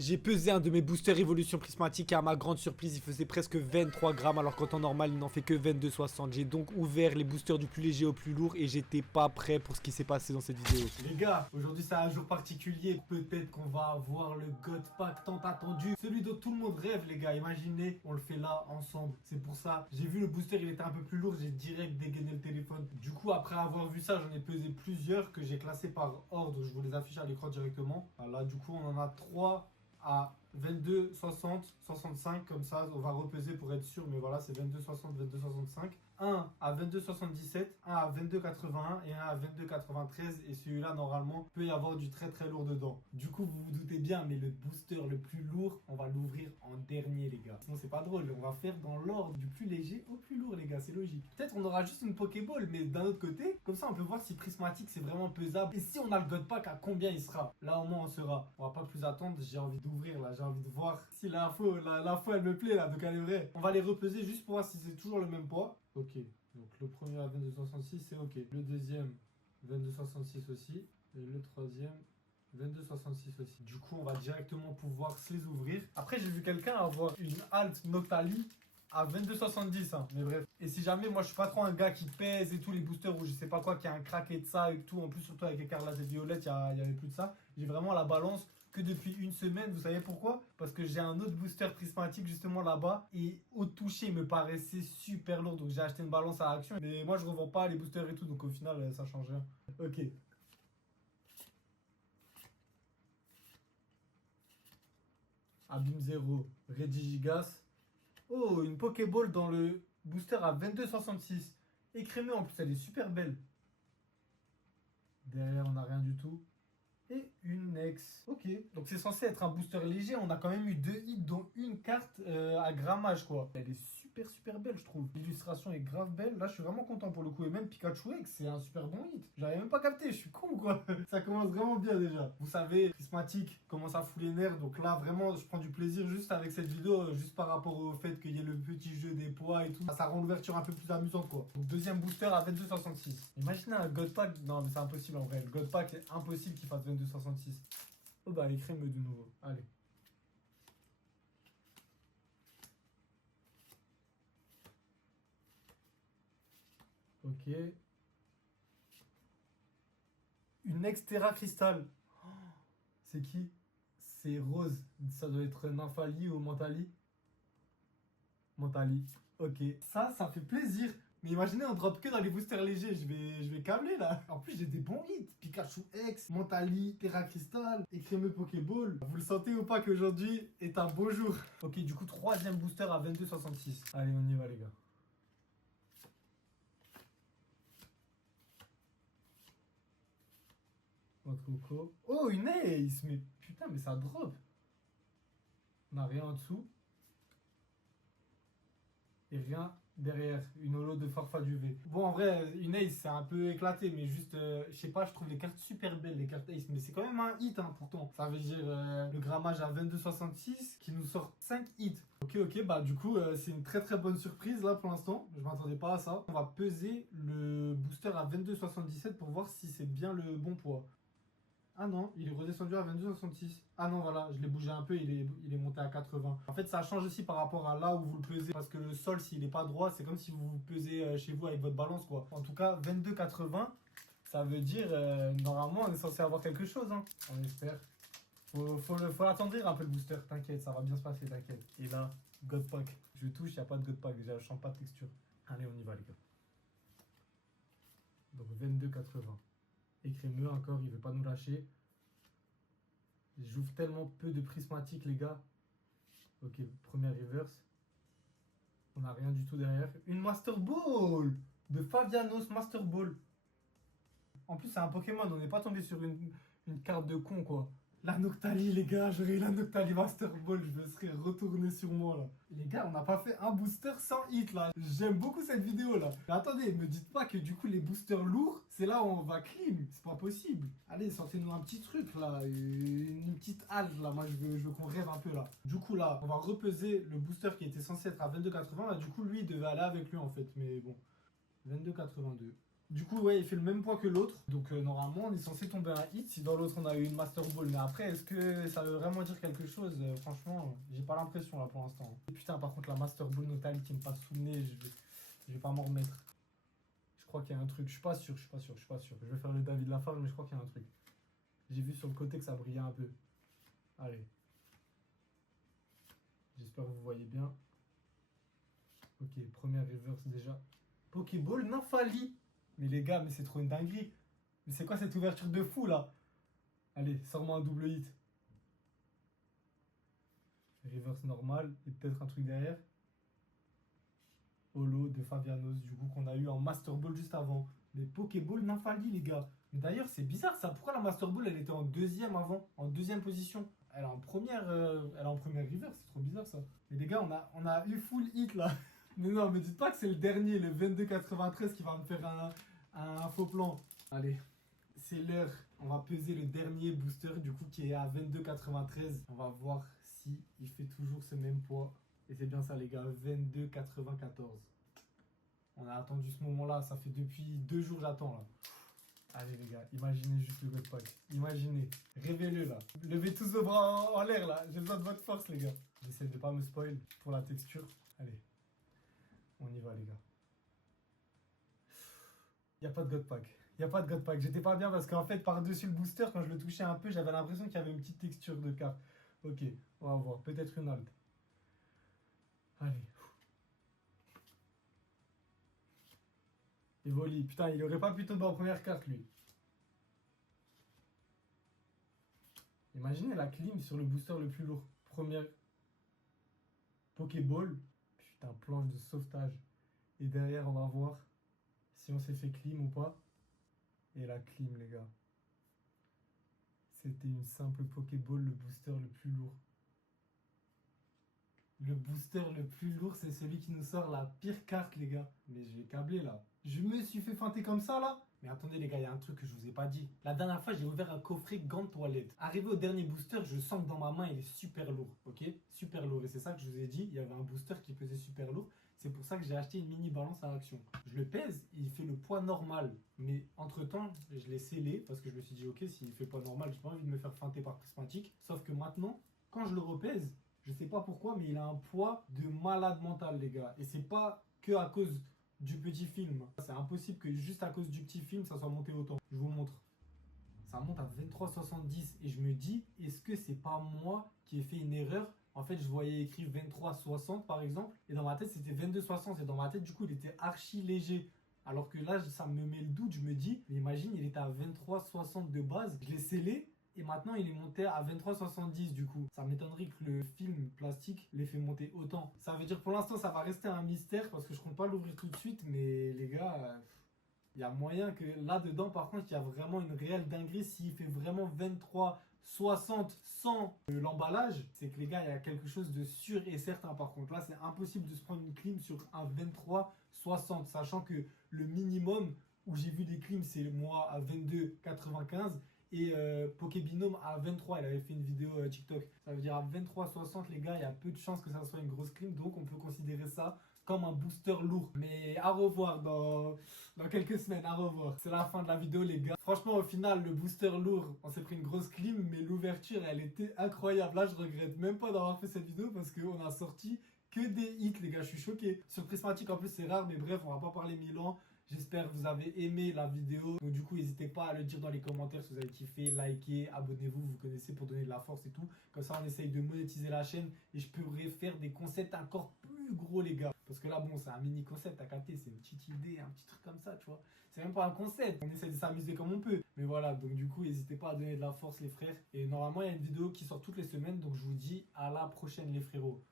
J'ai pesé un de mes boosters évolution prismatique et à ma grande surprise, il faisait presque 23 grammes alors qu'en temps normal, il n'en fait que 22,60. J'ai donc ouvert les boosters du plus léger au plus lourd et j'étais pas prêt pour ce qui s'est passé dans cette vidéo. Les gars, aujourd'hui c'est un jour particulier. Peut-être qu'on va avoir le God Pack tant attendu. Celui dont tout le monde rêve, les gars. Imaginez, on le fait là ensemble. C'est pour ça, j'ai vu le booster, il était un peu plus lourd. J'ai direct dégainé le téléphone. Du coup, après avoir vu ça, j'en ai pesé plusieurs que j'ai classés par ordre. Je vous les affiche à l'écran directement. Là, du coup, on en a 3 à 22, 60, 65, comme ça, on va repeser pour être sûr, mais voilà, c'est 22, 60, 22, 65. Un à 22, 77, un à 22, 81 et un à 22, 93. Et celui-là, normalement, peut y avoir du très très lourd dedans. Du coup, vous vous doutez bien, mais le booster le plus lourd, on va l'ouvrir en dernier, les gars. Sinon, c'est pas drôle. On va faire dans l'ordre du plus léger au plus lourd, les gars, c'est logique. Peut-être on aura juste une Pokéball, mais d'un autre côté, comme ça, on peut voir si Prismatique, c'est vraiment pesable. Et si on a le God Pack, à combien il sera. Là, au moins, on sera. On va pas plus attendre. J'ai envie d'ouvrir, là. J'ai envie de voir si l'info, elle me plaît, là. Donc, elle est vraie. On va les repeser juste pour voir si c'est toujours le même poids. Ok. Donc, le premier à 22,66, c'est ok. Le deuxième, 22,66 aussi. Et le troisième, 22,66 aussi. Du coup, on va directement pouvoir se les ouvrir. Après, j'ai vu quelqu'un avoir une Alt Noctali à 22,70, hein, mais bref. Et si jamais, moi je suis pas trop un gars qui pèse et tout, les boosters ou je sais pas quoi, qui a un craqué de ça et tout, en plus surtout avec Écarlate et Violette, il y avait plus de ça. J'ai vraiment la balance que depuis une semaine, vous savez pourquoi? Parce que j'ai un autre booster prismatique justement là-bas et au toucher il me paraissait super lourd, donc j'ai acheté une balance à action. Mais moi je revends pas les boosters et tout, donc au final ça change rien. Ok. Abîme 0, Regigigas. Oh, une Pokéball dans le booster à 22,66. Écrémée en plus, elle est super belle. Derrière, on n'a rien du tout. Et une Nex. Ok, donc c'est censé être un booster léger. On a quand même eu 2 hits, dont une carte à grammage, quoi. Elle est super super belle, je trouve. L'illustration est grave belle. Là, je suis vraiment content pour le coup. Et même Pikachu X, c'est un super bon hit. J'avais même pas capté, je suis con ou quoi. Ça commence vraiment bien déjà. Vous savez, Prismatique commence à fouler les nerfs. Donc là, vraiment, je prends du plaisir juste avec cette vidéo, juste par rapport au fait qu'il y ait le petit jeu des poids et tout. Ça rend l'ouverture un peu plus amusante, quoi. Donc deuxième booster à 22,66. Imaginez un God Pack. Non, mais c'est impossible en vrai. Le God Pack, c'est impossible qu'il fasse 22,66. Oh bah, les crèmes de nouveau. Allez. Ok. Une Extera Cristal. Oh, c'est qui? C'est Rose. Ça doit être Nymphali ou Mentali. Mentali. Ok. Ça fait plaisir. Mais imaginez, on drop que dans les boosters légers. Je vais câbler là. En plus, j'ai des bons hits. Pikachu X, Mentali, Terra Crystal, Écrémeux Pokéball. Vous le sentez ou pas qu'aujourd'hui est un beau jour? Ok, du coup, troisième booster à 22,66. Allez, on y va, les gars. Notre Coco. Oh, une ace! Mais putain, mais ça drop. On n'a rien en dessous. Et rien derrière. Une holo de Farfa du V. Bon, en vrai, une ace, c'est un peu éclaté, mais juste, je sais pas, je trouve les cartes super belles, les cartes ace. Mais c'est quand même un hit, hein, pourtant. Ça veut dire le grammage à 22,66 qui nous sort 5 hits. Ok, bah du coup, c'est une très très bonne surprise là pour l'instant. Je m'attendais pas à ça. On va peser le booster à 22,77 pour voir si c'est bien le bon poids. Ah non, il est redescendu à 22,66. Ah non, voilà, je l'ai bougé un peu, il est monté à 80. En fait, ça change aussi par rapport à là où vous le pesez. Parce que le sol, s'il n'est pas droit, c'est comme si vous vous pesez chez vous avec votre balance, quoi. En tout cas, 22,80, ça veut dire, normalement, on est censé avoir quelque chose, hein. On espère. Faut l'attendrir un peu le booster, t'inquiète, ça va bien se passer, t'inquiète. Et là, God Pack. Je touche, il n'y a pas de God Pack, je sens pas de texture. Allez, on y va, les gars. Donc 22,80. Écrémeux encore, il veut pas nous lâcher. J'ouvre tellement peu de prismatiques, les gars. Ok, première reverse. On n'a rien du tout derrière. Une Master Ball de Fabianos Master Ball. En plus, c'est un Pokémon, on n'est pas tombé sur une carte de con, quoi. La Noctali, les gars, j'aurais eu la Noctali Master Ball, je me serais retourné sur moi, là. Les gars, on n'a pas fait un booster sans hit, là. J'aime beaucoup cette vidéo, là. Mais attendez, me dites pas que du coup, les boosters lourds, c'est là où on va clean. C'est pas possible. Allez, sortez-nous un petit truc, là. Une petite halte, là. Moi, je veux qu'on rêve un peu, là. Du coup, là, on va repeser le booster qui était censé être à 22,80. Là, du coup, lui, il devait aller avec lui, en fait. Mais bon, 22,82. Du coup, ouais, il fait le même poids que l'autre. Donc, normalement, on est censé tomber un hit. Si dans l'autre, on a eu une Master Ball. Mais après, est-ce que ça veut vraiment dire quelque chose? Franchement, j'ai pas l'impression là pour l'instant. Et putain, par contre, la Master Ball Notali qui me passe sous le nez, je vais pas m'en remettre. Je crois qu'il y a un truc. Je suis pas sûr, je suis pas sûr, je suis pas sûr. Je vais faire le David Lafarge, mais je crois qu'il y a un truc. J'ai vu sur le côté que ça brillait un peu. Allez. J'espère que vous voyez bien. Ok, première reverse déjà. Pokéball Nymphali. Mais les gars, mais c'est trop une dinguerie. Mais c'est quoi cette ouverture de fou là? Allez, sors-moi un double hit. Reverse normal et peut-être un truc derrière. Holo de Fabianos, du coup, qu'on a eu en Master Ball juste avant. Mais Pokéball Nymphali, les gars. Mais d'ailleurs, c'est bizarre ça. Pourquoi la Master Ball, elle était en deuxième avant? En deuxième position? Elle est en première, reverse. C'est trop bizarre ça. Mais les gars, on a eu full hit là. Mais non, me dites pas que c'est le dernier, le 22,93 qui va me faire un faux plan. Allez, c'est l'heure. On va peser le dernier booster du coup qui est à 22,93. On va voir si il fait toujours ce même poids. Et c'est bien ça les gars, 22,94. On a attendu ce moment-là, ça fait depuis 2 jours j'attends là. Allez les gars, imaginez juste le God Pack. Imaginez, rêvez-le là. Levez tous vos bras en l'air là. J'ai besoin de votre force les gars. J'essaie de pas me spoil pour la texture. Allez. On y va les gars. Y a pas de God Pack. Y a pas de God Pack. J'étais pas bien parce qu'en fait par-dessus le booster quand je le touchais un peu j'avais l'impression qu'il y avait une petite texture de carte. Ok, on va voir. Peut-être une alt. Allez. Evoli. Putain il aurait pas pu tomber en première carte lui. Imaginez la clim sur le booster le plus lourd. Première Pokéball. Putain planche de sauvetage. Et derrière on va voir si on s'est fait clim ou pas. Et la clim les gars. C'était une simple Pokéball, le booster le plus lourd. Le booster le plus lourd, c'est celui qui nous sort la pire carte, les gars. Mais je vais câbler là. Je me suis fait feinter comme ça là. Mais attendez les gars, il y a un truc que je vous ai pas dit. La dernière fois, j'ai ouvert un coffret gant de toilette. Arrivé au dernier booster, je sens que dans ma main, il est super lourd. Ok? Super lourd. Et c'est ça que je vous ai dit. Il y avait un booster qui pesait super lourd. C'est pour ça que j'ai acheté une mini balance à action. Je le pèse, il fait le poids normal. Mais entre temps, je l'ai scellé parce que je me suis dit, ok, s'il fait poids normal, j'ai pas envie de me faire feinter par prismatique. Sauf que maintenant, quand je le repèse, je sais pas pourquoi, mais il a un poids de malade mental, les gars. Et c'est pas que à cause du petit film. C'est impossible que juste à cause du petit film, ça soit monté autant. Je vous montre. Ça monte à 23,70 et je me dis, est-ce que c'est pas moi qui ai fait une erreur? En fait, je voyais écrit 23,60 par exemple, et dans ma tête, c'était 22,60. Et dans ma tête, du coup, il était archi léger. Alors que là, ça me met le doute. Je me dis, mais imagine, il était à 23,60 de base. Je l'ai scellé. Et maintenant, il est monté à 23,70 du coup. Ça m'étonnerait que le film plastique l'ait fait monter autant. Ça veut dire pour l'instant, ça va rester un mystère parce que je compte pas l'ouvrir tout de suite. Mais les gars, il y a moyen que là-dedans, par contre, il y a vraiment une réelle dinguerie. S'il fait vraiment 23,60 sans l'emballage, c'est que les gars, il y a quelque chose de sûr et certain. Par contre, là, c'est impossible de se prendre une clim sur un 23,60. Sachant que le minimum où j'ai vu des clims, c'est moi à 22,95. Et Pokébinome à 23, il avait fait une vidéo TikTok. Ça veut dire à 23,60 les gars, il y a peu de chances que ça soit une grosse clim. Donc on peut considérer ça comme un booster lourd. Mais à revoir dans quelques semaines, à revoir. C'est la fin de la vidéo les gars. Franchement au final, le booster lourd, on s'est pris une grosse clim. Mais l'ouverture, elle était incroyable. Là, je regrette même pas d'avoir fait cette vidéo parce qu'on a sorti que des hits les gars. Je suis choqué. Sur Prismatic en plus c'est rare. Mais bref, on va pas parler Milan. J'espère que vous avez aimé la vidéo. Donc du coup, n'hésitez pas à le dire dans les commentaires si vous avez kiffé, likez, abonnez-vous, vous connaissez pour donner de la force et tout. Comme ça, on essaye de monétiser la chaîne et je pourrais faire des concepts encore plus gros, les gars. Parce que là, bon, c'est un mini concept à capter, c'est une petite idée, un petit truc comme ça, tu vois. C'est même pas un concept, on essaie de s'amuser comme on peut. Mais voilà, donc du coup, n'hésitez pas à donner de la force, les frères. Et normalement, il y a une vidéo qui sort toutes les semaines, donc je vous dis à la prochaine, les frérots.